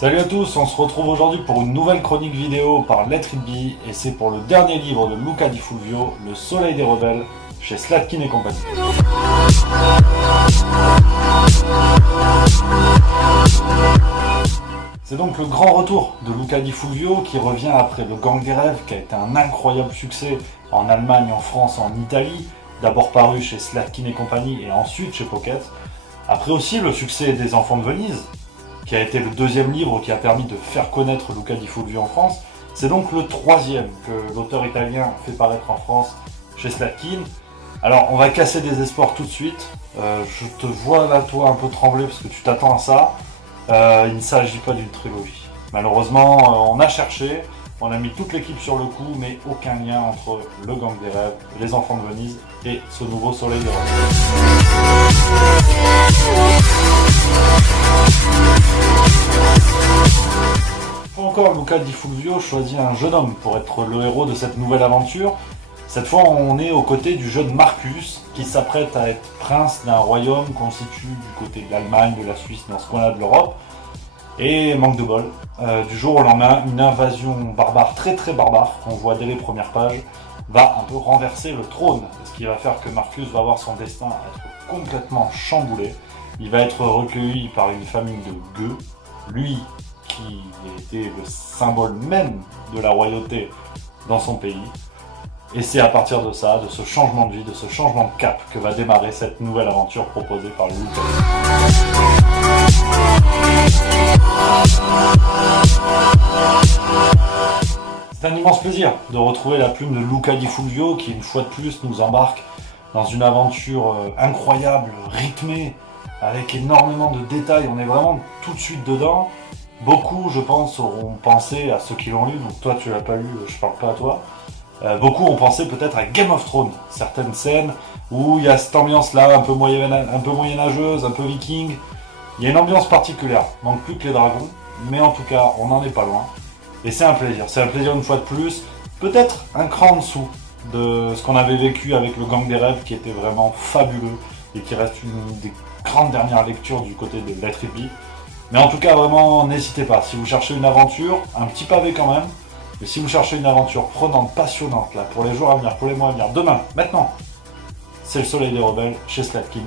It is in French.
Salut à tous, on se retrouve aujourd'hui pour une nouvelle chronique vidéo par Let It Be et c'est pour le dernier livre de Luca Di Fulvio, Le Soleil des Rebelles, chez Slatkin et compagnie. C'est donc le grand retour de Luca Di Fulvio qui revient après Le Gang des Rêves qui a été un incroyable succès en Allemagne, en France, en Italie, d'abord paru chez Slatkin et compagnie et ensuite chez Pocket. Après aussi le succès des Enfants de Venise, qui a été le deuxième livre qui a permis de faire connaître Luca Di Fulvio en France. C'est donc le troisième que l'auteur italien fait paraître en France chez Slatkin. Alors on va casser des espoirs tout de suite. Je te vois là toi un peu trembler parce que tu t'attends à ça. Il ne s'agit pas d'une trilogie. Malheureusement, on a cherché, on a mis toute l'équipe sur le coup, mais aucun lien entre Le Gang des Rêves, Les Enfants de Venise et ce nouveau Soleil des Rebelles. Encore Luca Di Fulvio choisit un jeune homme pour être le héros de cette nouvelle aventure. Cette fois, on est aux côtés du jeune Marcus, qui s'apprête à être prince d'un royaume constitué du côté de l'Allemagne, de la Suisse, dans ce coin-là de l'Europe. Et manque de bol, du jour au lendemain, une invasion barbare, très barbare, qu'on voit dès les premières pages, va un peu renverser le trône. Ce qui va faire que Marcus va voir son destin être complètement chamboulé. Il va être recueilli par une famille de gueux, lui qui était le symbole même de la royauté dans son pays. Et c'est à partir de ça, de ce changement de vie, de ce changement de cap, que va démarrer cette nouvelle aventure proposée par Luca. C'est un immense plaisir de retrouver la plume de Luca Di Fulvio qui, une fois de plus, nous embarque dans une aventure incroyable, rythmée, avec énormément de détails. On est vraiment tout de suite dedans. Beaucoup, je pense, auront pensé à ceux qui l'ont lu, donc toi tu l'as pas lu, je parle pas à toi. Beaucoup ont pensé peut-être à Game of Thrones, certaines scènes où il y a cette ambiance-là, un peu moyenâgeuse, un peu viking. Il y a une ambiance particulière, manque plus que les dragons, mais en tout cas, on n'en est pas loin. Et c'est un plaisir une fois de plus, peut-être un cran en dessous de ce qu'on avait vécu avec Le Gang des Rêves, qui était vraiment fabuleux, et qui reste une des grandes dernières lectures du côté de Let It Be. Mais en tout cas, vraiment, n'hésitez pas. Si vous cherchez une aventure, un petit pavé quand même, mais si vous cherchez une aventure prenante, passionnante, là, pour les jours à venir, pour les mois à venir, demain, maintenant, c'est Le Soleil des Rebelles chez Slatkin.